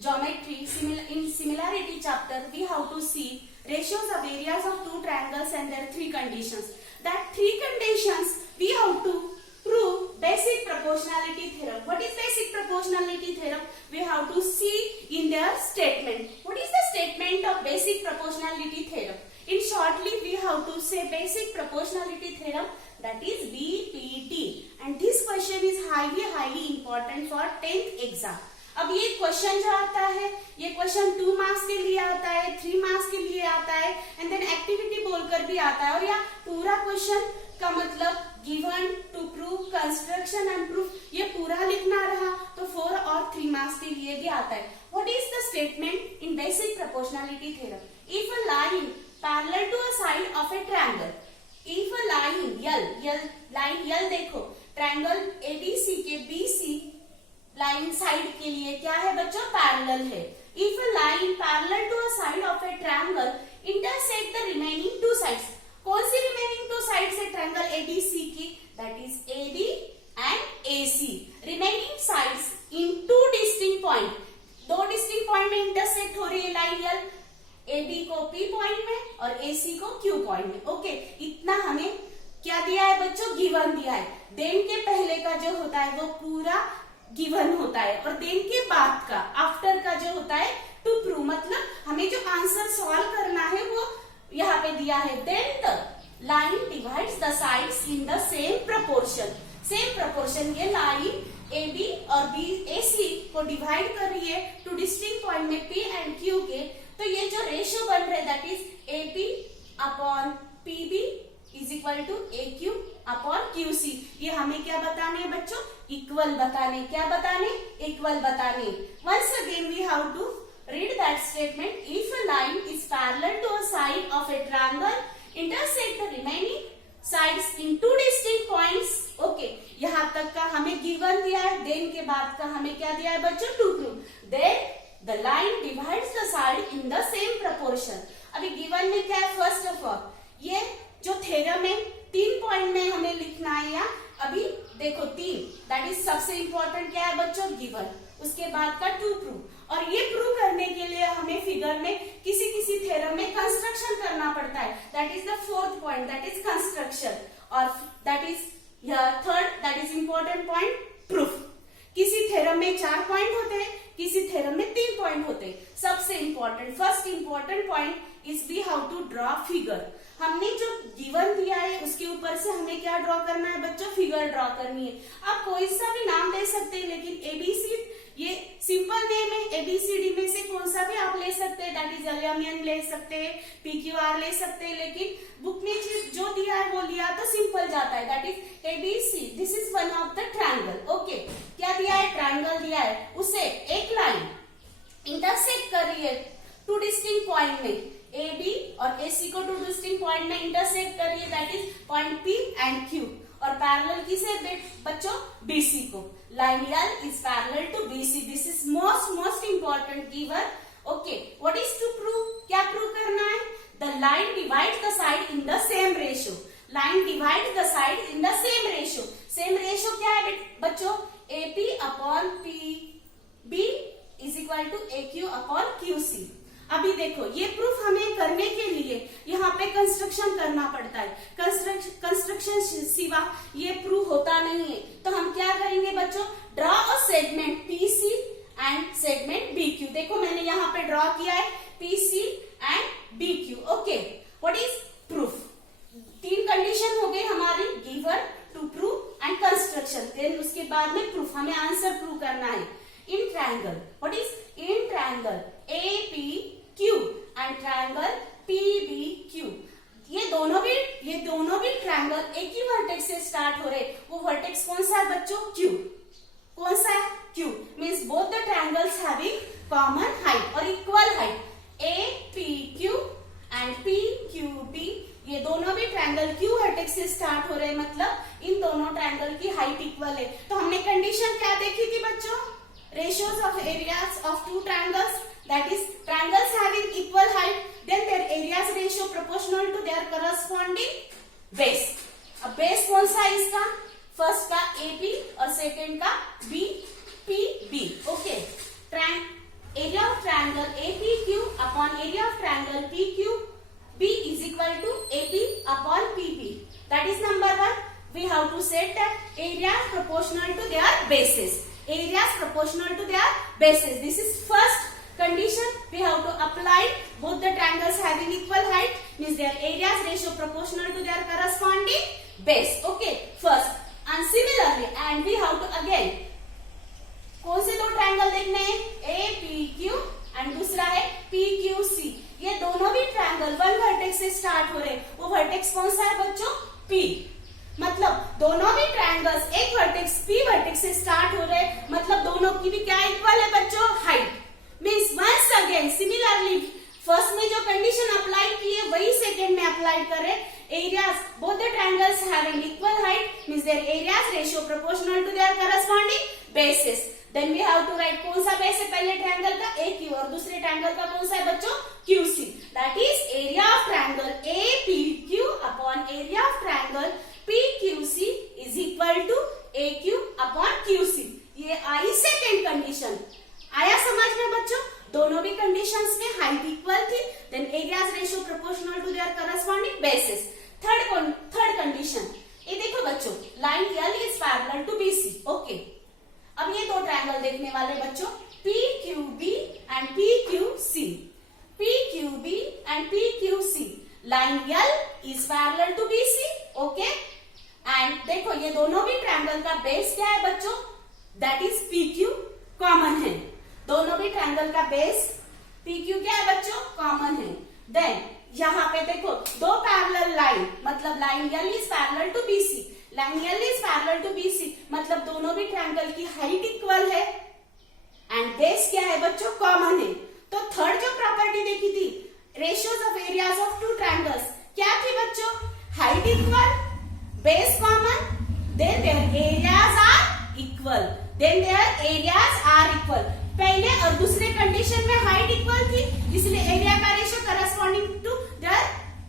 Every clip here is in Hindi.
geometry, in similarity chapter, we have to see ratios of areas of two triangles and their three conditions. That three conditions we have to prove basic proportionality theorem. What is basic proportionality theorem? We have to see in their statement. What is the statement of basic proportionality theorem? In shortly, we have to say basic proportionality theorem, that is BPT. And this question is highly important for 10th exam. अब ये क्वेश्चन जो आता है, ये क्वेश्चन 2 मार्क्स के लिए आता है, 3 मार्क्स के लिए आता है, एंड देन एक्टिविटी बोलकर भी आता है। और यह पूरा क्वेश्चन का मतलब given, to prove, construction and proof, ये पूरा लिखना रहा तो 4 और 3 मार्क्स के लिए भी आता है। What is the statement in basic proportionality theorem? If a line parallel to a side of a triangle, if a line line देखो, ट्रायंगल एबीसी के बीसी लाइन साइड के लिए क्या है बच्चों? पैरेलल है। If a line parallel to a side of a triangle intersect the remaining two sides, कौन सी रिमेनिंग टू साइड्स है ट्रायंगल एबीसी की? That is AB and AC. Remaining sides in 2 distinct point, 2 distinct point में इंटरसेक्ट हो रही है लाइन यल, एबी को पी पॉइंट में और एसी को क्यू पॉइंट में। ओके, इतना हमें क्या दिया है बच्चों? गिवन दिया है। देन के पहले का जो होता है वो पूरा गिवन होता है, और देन के बाद का, आफ्टर का जो होता है टू प्रूव, मतलब हमें जो आंसर सॉल्व करना है वो यहाँ पे दिया है। Then the line divides the sides in the same proportion, same proportion, ये लाइन AB और BAC को डिवाइड कर रही है 2 डिस्टिंक्ट पॉइंट में P एंड Q के। तो ये जो रेशियो बन रहा है that is AP upon PB is equal to AQ upon QC। ये हमें क्या बताने हैं बच्चों? इक्वल बताने। क्या बताने? इक्वल बताने। Once again we have to read that statement. If a line is parallel to a side of a triangle, intersect the remaining sides in 2 distinct points. Okay, यहाँ तक का हमें given दिया है, then के बाद का हमें क्या दिया है बच्चों? To prove. Then the line divides the side in the same proportion. अभी given में क्या है? First of all, ये जो थ्योरम है 3 पॉइंट में हमें लिखना है। या अभी देखो 3, दैट इज सबसे इंपॉर्टेंट क्या है बच्चों? गिवन। उसके बाद का टू प्रूव, और ये प्रूव करने के लिए हमें फिगर में किसी थ्योरम में कंस्ट्रक्शन करना पड़ता है। That is the 4th point, that is construction. और that is third, that is important point, proof. किसी थ्योरम में 4 पॉइंट होते हैं, किसी थ्योरम में 3 पॉइंट होते हैं। सबसे important, first important point is we how to draw figure. हमने जो गिवन दिया है उसके ऊपर से हमें क्या ड्रॉ करना है बच्चों? फिगर ड्रॉ करनी है। आप कोई सा भी नाम दे सकते हैं, लेकिन एबीसी ये सिंपल नेम है, एबीसीडी में से कौन सा भी आप ले सकते हैं, दैट इज एलियमियन ले सकते हैं, पीक्यूआर ले सकते हैं, लेकिन बुक में जो दिया है वो लिया तो सिंपल जाता है, that is ABC. This is one of the triangle. Okay, क्या दिया है? ट्रायंगल दिया है, उसे एक लाइन इंटरसेक्ट कर रही है 2 डिस्टिंक्ट पॉइंट में, AB और AC को 2 डिस्टिंक्ट पॉइंट में इंटरसेक्ट कर रही है, that is point P and Q। और पैरेलल किसे बच्चों? BC को। Line L is parallel to BC। This is most important given. Okay, what is to prove? क्या प्रूव करना है? The line divides the side in the same ratio. Line divides the side in the same ratio. Same ratio क्या है बच्चों? AP upon PB is equal to AQ upon QC। अभी देखो, ये प्रूफ हमें करने के लिए यहाँ पे कंस्ट्रक्शन करना पड़ता है। कंस्ट्रक्शन सिवा ये प्रूफ होता नहीं है। तो हम क्या करेंगे बच्चों? Draw a segment PC and segment BQ। देखो मैंने यहाँ पे ड्रॉ किया है PC and BQ। Okay, what is proof? 3 condition हो गई हमारी, given, to prove and construction. Then उसके बाद में प्रूफ, हमें आंसर प्रूव करना है। In triangle, what is? In triangle APQ and triangle PBQ, ये दोनों भी ट्रायंगल एक ही वर्टेक्स से स्टार्ट हो रहे। वो वर्टेक्स कौन सा है बच्चों? Q। कौन सा है? Q। Means both the triangles having common height और equal height. APQ and PQB, ये दोनों भी ट्रायंगल Q वर्टेक्स से स्टार्ट हो रहे, मतलब इन दोनों ट्रायंगल की हाइट इक्वल है। तो हमने कंडीशन क्या देखी थी बच्चों? Ratios of areas of 2 triangles, that is triangles having equal height, then their areas ratio proportional to their corresponding base. अब बेस कौन सा है इसका? फर्स्ट का AB और सेकंड का BPB। Okay, area said that areas proportional to their bases. Areas proportional to their bases. This is first condition. We have to apply both the triangles having equal height, means their areas ratio proportional to their corresponding base. Okay, first. And similarly, and we have to again, कौन से दो ट्रायंगल देखने हैं? APQ एंड दूसरा है PQC. ये दोनों भी ट्रायंगल वन वर्टेक्स से स्टार्ट हो रहे हैं. वो वर्टेक्स कौन सा है बच्चों? P. मतलब दोनों भी ट्रायंगल्स एक वर्टेक्स P वर्टेक्स से स्टार्ट हो रहे हैं. मतलब दोनों की भी क्या इक्वल है बच्चों? Height. Means once again similarly first में जो कंडीशन अप्लाई की है वही सेकेंड में अप्लाई करें. Areas both the triangles having equal height means their areas ratio proportional to their corresponding bases. Then we have to write कौन सा बेस है पहले ट्रायंगल का? AQ और दूसरे ट्रायंगल का कौन सा है बच्चों? QC. That is area of triangle APQ upon area of triangle PQC is equal to AQ upon QC. ये आई सेकेंड कंडीशन. आया समझ में बच्चों? दोनों भी कंडीशंस में हाइट इक्वल थी. Then areas ratio proportional to their corresponding basis. Third condition, ये देखो बच्चों, line L is parallel to BC. Okay, अब ये दो ट्रायंगल देखने वाले बच्चों, PQB and PQC. PQB and PQC. Line L is parallel to BC. Okay, and देखो ये दोनों भी ट्रायंगल का बेस क्या है बच्चों? That is PQ. कॉमन है. दोनों भी ट्रायंगल का बेस PQ क्या है बच्चों? कॉमन है. देन यहाँ पे देखो दो पैरेलल लाइन, मतलब line L is parallel to BC. Line L is parallel to BC मतलब दोनों भी ट्रायंगल की हाइट इक्वल है एंड बेस क्या है बच्चों? कॉमन है. तो थर्ड जो प्रॉपर्टी देखी थी, ratios of areas of two triangles, क्या थी बच्चों? Height equal, base common, then their areas are equal. Then their areas are equal. पहले और दूसरे कंडीशन में हाइट इक्वल थी, इसलिए एरिया का ratio corresponding to their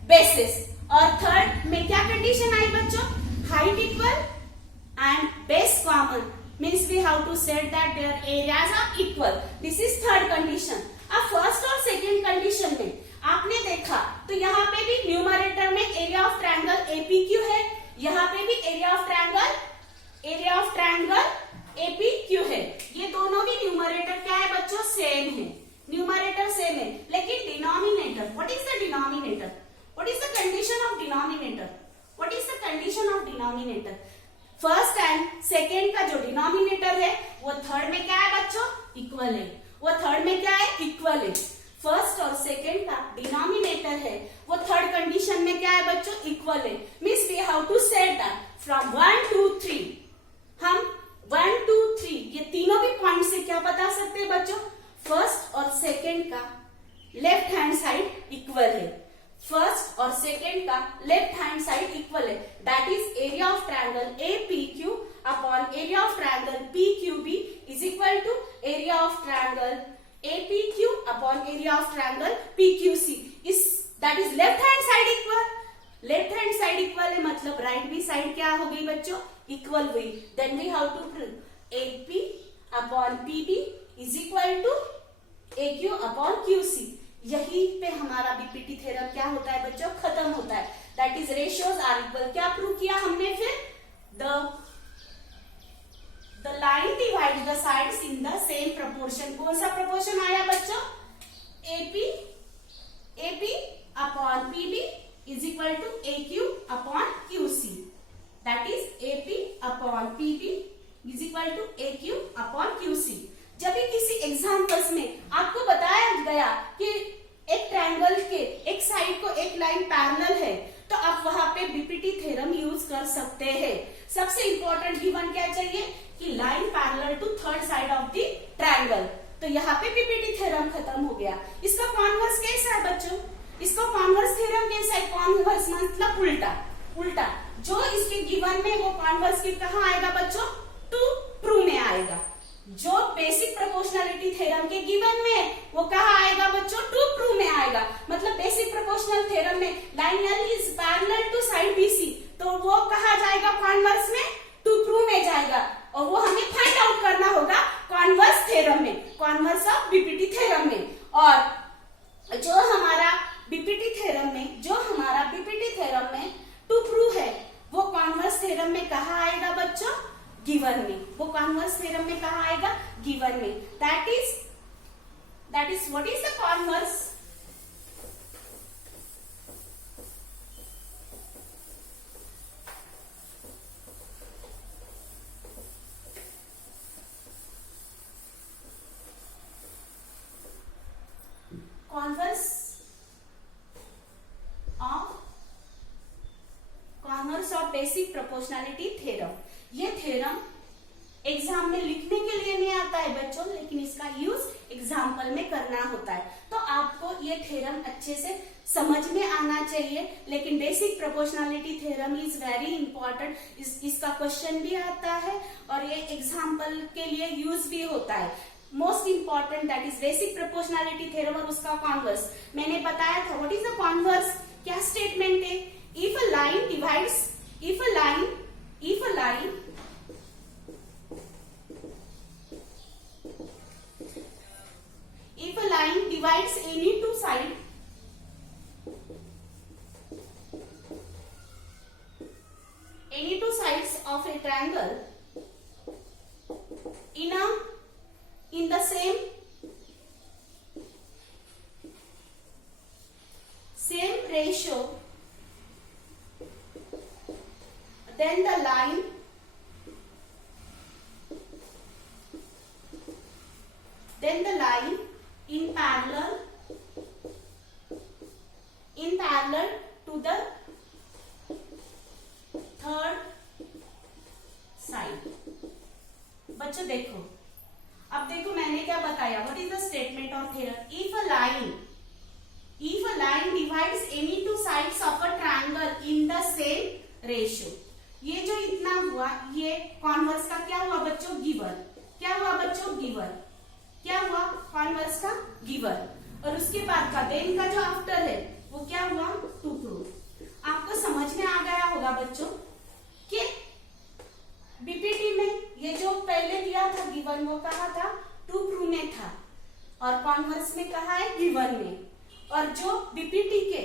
bases. और थर्ड में क्या कंडीशन आई बच्चों? Height equal and base common. Means we have to set that their areas are equal. This is third condition. अब फर्स्ट और सेकेंड कंडीशन में आपने देखा तो यहाँ पे भी न्यूमरेटर में एरिया ऑफ ट्रायंगल APQ है, यहाँ पे भी एरिया ऑफ ट्रायंगल APQ है. ये दोनों भी न्यूमरेटर क्या है बच्चों? सेम है. न्यूमरेटर सेम है, लेकिन denominator, what is the denominator? What is the condition of denominator? What is the condition of denominator? First and second का जो डिनोमिनेटर है वो थर्ड में क्या है बच्चों? इक्वल है. वो थर्ड में क्या है? इक्वल है. फर्स्ट और सेकेंड का डिनोमिनेटर है वो थर्ड कंडीशन में क्या है बच्चों? इक्वल है. Means we have to set that फ्रॉम 1 to 3 हम 1 to 3 ये तीनों भी पॉइंट से क्या बता सकते हैं बच्चों? फर्स्ट और सेकेंड का लेफ्ट हैंड साइड इक्वल है. फर्स्ट और सेकेंड का लेफ्ट हैंड साइड इक्वल है. That is area of triangle APQ upon area of triangle PQB is equal to area of triangle APQ upon area of triangle PQC. इस that is left hand side equal. Left hand side equal है मतलब राइट भी साइड क्या हो गई बच्चों? इक्वल हुई. Then we have to prove AP upon PB is equal to AQ upon QC. यही पे हमारा BPT थ्योरम क्या होता है बच्चों? खत्म होता है. That is ratios are equal. क्या प्रूव किया हमने फिर? The line divide the sides in the same proportion. कौन सा प्रोपोर्शन आया बच्चों? AP upon PB is equal to AQ upon QC. That is AP upon PB is equal to AQ upon QC. जब भी किसी एग्जाम्पल्स में आपको बताया गया कि एक ट्रायंगल के एक साइड को एक लाइन पैरेलल है तो आप वहां पे BPT थ्योरम यूज कर सकते हैं. सबसे इंपॉर्टेंट गिवन क्या चाहिए? कि line parallel to third side of the triangle. तो यहाँ पे BPT थ्योरम खत्म हो गया. इसका कॉन्वर्स कैसा है बच्चों? इसको कॉन्वर्स थ्योरम कैसा है? कॉन्वर्स मतलब उल्टा. उल्टा जो इसके गिवन में वो कॉन्वर्स के कहाँ आएगा बच्चों? टू प्रूव में आएगा. जो बेसिक प्रोपोर्शनलिटी थ्योरम के गिवन में वो कहाँ आएगा बच्चों? टू प्रूव में आएगा. मतलब बेसिक प्रोपोर्शनल थ्योरम में line L is parallel to side BC तो वो कहाँ जाएगा? कॉन्वर्स में टू प्रूव में जाएगा. और वो हमें फाइंड आउट करना होगा कॉन्वर्स थ्योरम में, कॉन्वर्स ऑफ BPT थ्योरम में. और जो हमारा BPT थ्योरम में टू प्रूव है वो कॉन्वर्स थ्योरम में कहाँ आएगा? गिवन में। वो कॉन्वर्स थ्योरम में कहा आएगा? गिवन में। That is what is the converse? Converse of basic proportionality theorem. ये थ्योरम एग्जाम में लिखने के लिए नहीं आता है बच्चों, लेकिन इसका यूज एग्जाम्पल में करना होता है। तो आपको ये थ्योरम अच्छे से समझ में आना चाहिए। लेकिन basic proportionality theorem is very important. इसका क्वेश्चन भी आता है और ये एग्जाम्पल के लिए यूज भी होता है। Most important that is basic proportionality theorem और उसका कॉन्वर्स। मैंने बताया था व्हाट इज द कॉन्वर्स। क्या स्टेटमेंट है? If a line divides any two sides of a triangle in the same ratio, then the line in parallel to the third side। बच्चों देखो, अब देखो मैंने क्या बताया। What is the statement of theorem? If a line divides any two sides of a triangle in the same ratio। ये जो इतना हुआ, ये कॉन्वर्स का क्या हुआ बच्चों? गिवन। क्या हुआ बच्चों? गिवन। क्या हुआ? कॉन्वर्स का गिवन। और उसके बाद का देन का जो आफ्टर है वो क्या हुआ? To prove. आपको समझ में आ गया होगा बच्चों कि बीपीटी में ये जो पहले दिया था गिवन, वो कहा था टू प्रूव में था, और कॉन्वर्स में कहा है गिवन में। और जो बीपीटी के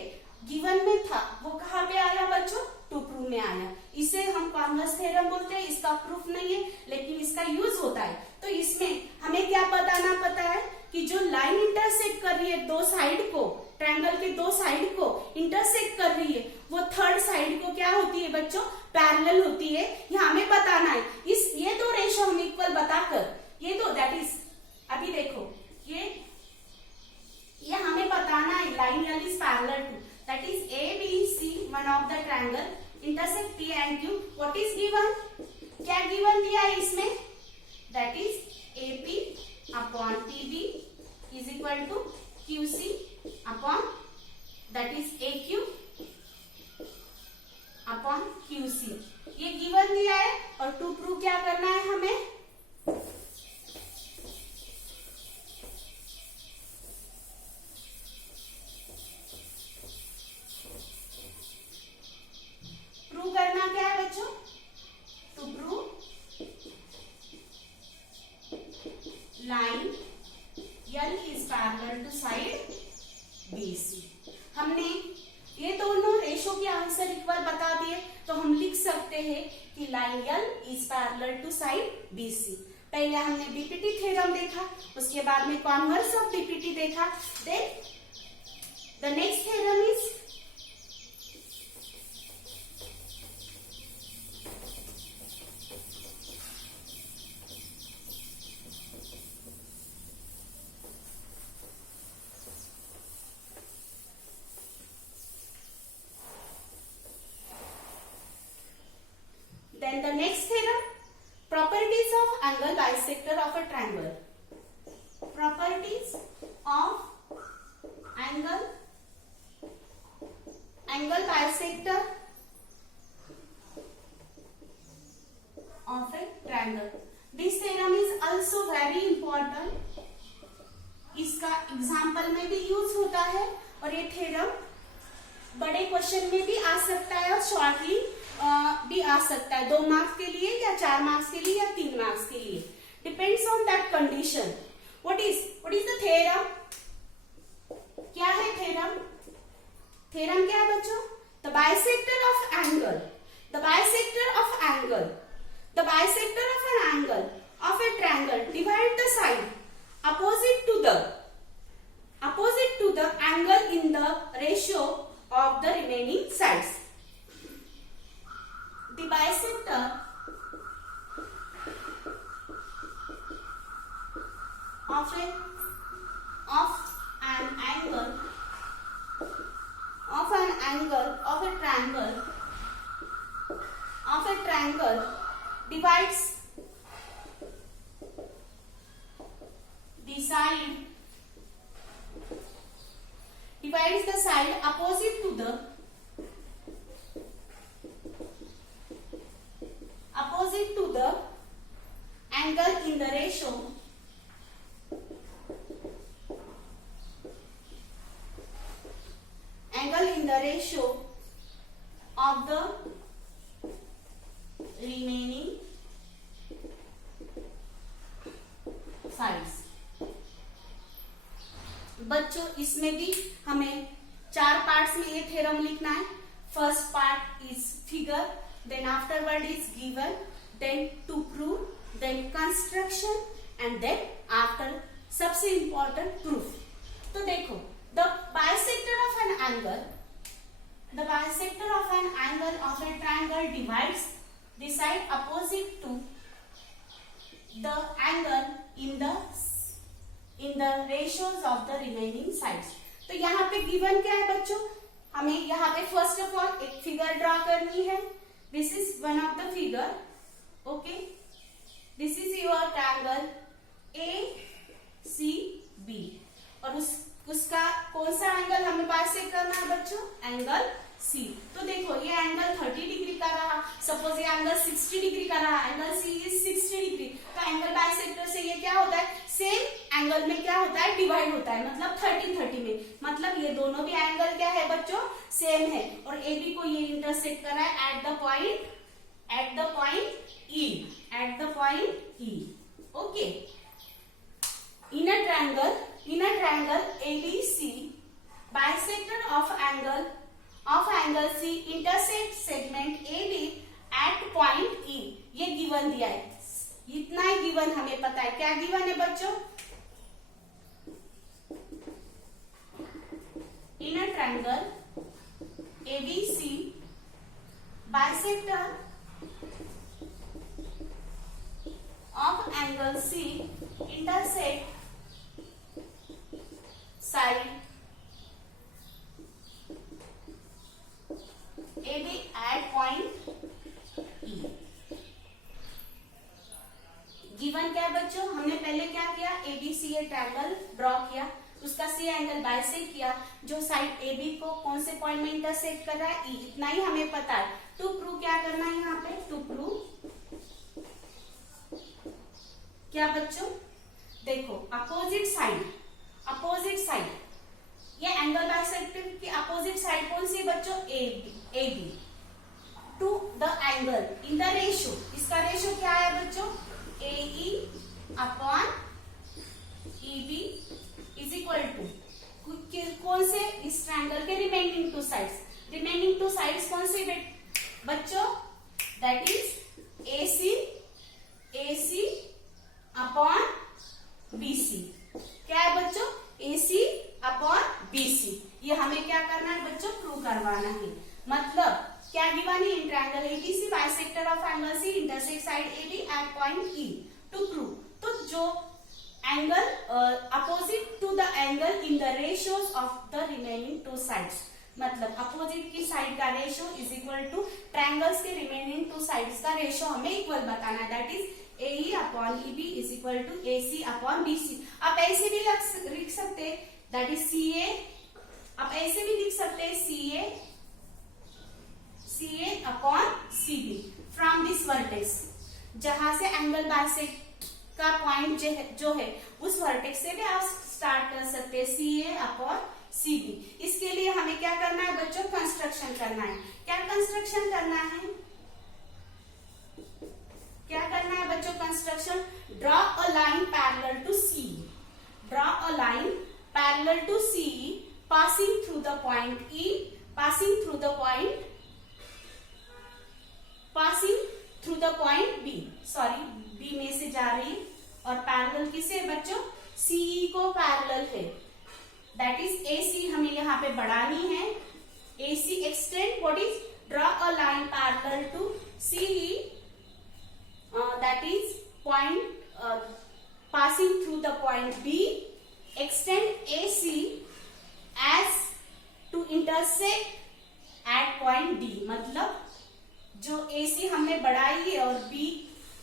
गिवन में था वो कहाँ पे आया बच्चों? टू प्रूव में आया। इसे हम कॉन्वर्स थ्योरम बोलते हैं। इसका प्रूफ नहीं है लेकिन इसका यूज होता है। तो इसमें हमें क्या बताना पता है कि जो लाइन इंटरसेक्ट कर रही है दो साइड को, ट्रायंगल के दो साइड को इंटरसेक्ट कर रही है, वो थर्ड साइड को क्या होती है बच्चों? पैरेलल होती है। यहाँ हमें बताना है। ये दो रेशो हम इक्वल बताकर, ये दो दैट इज, अभी देखो ये हमें बताना है line L is parallel to, that is A B C, one of the triangle intersect P and Q. What is given? क्या गिवन दिया है इसमें? That is AP upon PB is equal to QC upon that is A Q upon QC. ये गिवन दिया है और टू प्रूव क्या करना है हमें? प्रूव करना क्या है बच्चों? To prove line L is parallel to side BC। हमने ये दोनों रेशो के आंसर इक्वल बता दिए, तो हम लिख सकते हैं कि line L is parallel to side BC। पहले हमने बीपीटी थ्योरम देखा, उसके बाद में कॉन्वर्स ऑफ बीपीटी देखा। Then the next theorem is then the next theorem, properties of angle bisector of a triangle। properties of angle bisector of a triangle। this theorem is also very important। इसका एग्जाम्पल में भी यूज होता है और ये थ्योरम बड़े क्वेश्चन में भी आ सकता है और शॉर्टली भी आ सकता है, 2 मार्क्स के लिए या 4 मार्क्स के लिए या 3 मार्क्स के लिए, depends on that condition. What is the theorem? क्या है थ्योरम? थ्योरम क्या है बच्चों? The bisector of angle The bisector of an angle of a triangle divide the side opposite to the angle in the ratio of the remaining sides. The bisector of an angle of a triangle divides the side opposite to the angle in the ratio of the remaining sides. बच्चों इसमें भी हमें 4 पार्ट्स में ये थ्योरम लिखना है. First part is figure, then afterward is given, then to prove, then construction and then after सबसे इंपॉर्टेंट प्रूफ. तो देखो the bisector of an angle of a triangle divides the side opposite to the angle in the ratios of the remaining sides. तो यहाँ पे गिवन क्या है बच्चों? हमें यहाँ पे फर्स्ट ऑफ ऑल एक फिगर ड्रॉ करनी है. This is one of the figure. Okay, this is your triangle ACB और उसका कौन सा एंगल हमें बाइसेक्ट करना है बच्चों? Angle C. तो देखो ये एंगल 30 डिग्री का रहा, सपोज ये एंगल 60 डिग्री का रहा, एंगल C इज 60 डिग्री. तो एंगल बाइसेक्टर से ये क्या होता है? सेम एंगल में क्या होता है? डिवाइड होता है, मतलब 30 में. मतलब ये दोनों भी एंगल क्या है बच्चों? सेम है. और AB को ये इंटरसेक्ट कर रहा है at the point E. Okay, in a triangle ABC, bisector of angle C intersect segment AB at point E. ये गिवन दिया है, इतना ही गिवन हमें पता है. क्या गिवन है बच्चों? In a triangle ABC, bisector of angle C intersect side AB at point E. Given क्या है बच्चों? हमने पहले क्या किया? ABC ये ट्रायंगल ड्रॉ किया, उसका C एंगल बाइसेक्ट किया, जो साइड AB को कौन से पॉइंट में इंटरसेक्ट कर रहा है? E. इतना ही हमें पता है. टू प्रूव क्या करना है यहाँ पे? टू प्रूव क्या बच्चों? देखो अपोजिट साइड ये एंगल बाइसेक्टर की अपोजिट साइड कौन सी बच्चों? AB to the angle in the ratio. इसका रेशियो क्या है बच्चों? AE upon EB is equal to कौन से? इस ट्रायंगल के रिमेनिंग टू साइड्स कौन से बच्चों? That is AC upon BC. क्या है बच्चों? AC upon BC. ये हमें क्या करना है बच्चों? प्रूव करवाना है. मतलब क्या गिवन है? In triangle ABC bisector of angle C intersect side AB at point E. To prove, तो जो angle opposite to the angle in the ratios of the remaining two sides. मतलब अपोजिट की साइड का ratio is equal to triangles के रिमेनिंग टू साइड्स का रेशियो हमें इक्वल बताना है. That is AE upon EB is equal to AC upon BC. आप ऐसे भी लिख सकते, दैट इज CA. आप ऐसे भी लिख सकते हैं CA upon CB from this vertex. जहां से एंगल बाइसेक्ट का पॉइंट जो है उस वर्टेक्स से भी आप स्टार्ट कर सकते हैं. CA upon CB. इसके लिए हमें क्या करना है बच्चों? कंस्ट्रक्शन करना है. क्या कंस्ट्रक्शन करना है? बच्चों construction. Draw a line parallel to CE passing through the point E, passing through through the point B, sorry B में से जा रही है और पैरेलल किसे बच्चों, सीई को पैरेलल है, दैट इज AC हमें यहाँ पे बढ़ानी है। AC extend, what is, draw a line parallel to CE, that is point passing through the point B, extend AC as to intersect at point D, मतलब जो AC हमने बढ़ाई है और B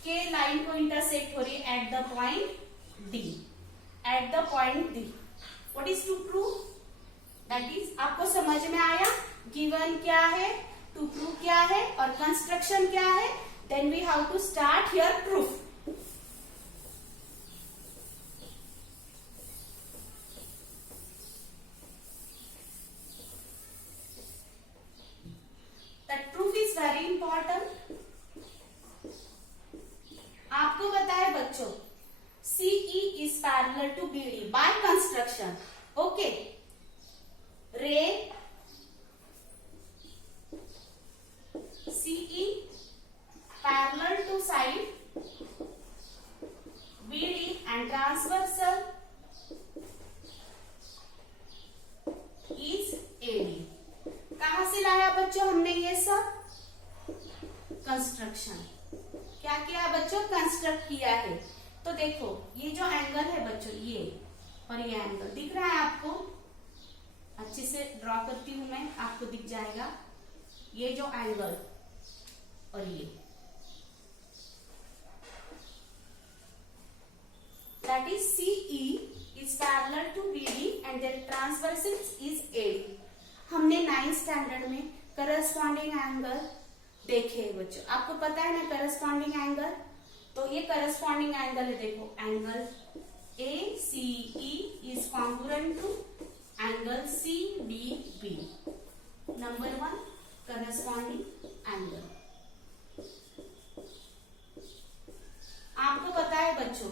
के लाइन को इंटरसेक्ट हो रही है at the point D, at the point D। What is to prove, that is, आपको समझ में आया गिवन क्या है, टू प्रूव क्या है और कंस्ट्रक्शन क्या है। Then we have to start here proof. That proof is very important. आपको पता है बच्चों CE is parallel to BD by construction. Okay. Ray CE parallel to side BD and transversal is AD. कहां से लाया बच्चों हमने ये सब, कंस्ट्रक्शन, क्या किया बच्चों, कंस्ट्रक्ट किया है। तो देखो ये जो एंगल है बच्चों, ये और ये एंगल दिख रहा है आपको, अच्छे से ड्रॉ करती हूं मैं, आपको दिख जाएगा ये जो एंगल और ये, that is CE is parallel to BD and their transversal is AD। हमने 9th स्टैंडर्ड में करस्पॉन्डिंग एंगल देखे हैं बच्चों, आपको पता है ना करस्पॉन्डिंग एंगल, तो ये करस्पॉन्डिंग एंगल है, देखो angle ACE is congruent to angle CDB, number 1 corresponding angle. आपको पता है बच्चों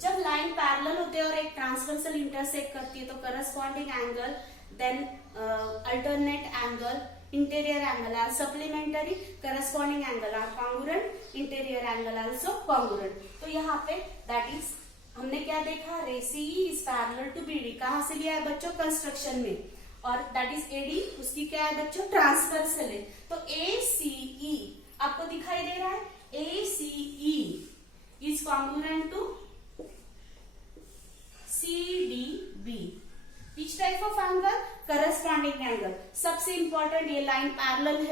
जब लाइन पैरेलल होते हैं और एक ट्रांसवर्सल इंटरसेक्ट करती है तो corresponding angle, then alternate angle, interior angle are supplementary, corresponding angle are congruent, interior angle also congruent. तो यहाँ पे दैट इज हमने क्या देखा, ray CE is parallel to BD, कहां से लिया है बच्चों, कंस्ट्रक्शन में, और दैट इज AD उसकी क्या है बच्चों, ट्रांसवर्सल है। तो ACE आपको दिखाई दे रहा है, ACE is congruent to CDB, which type of angle, corresponding angle। सबसे इंपॉर्टेंट ये लाइन पैरेलल है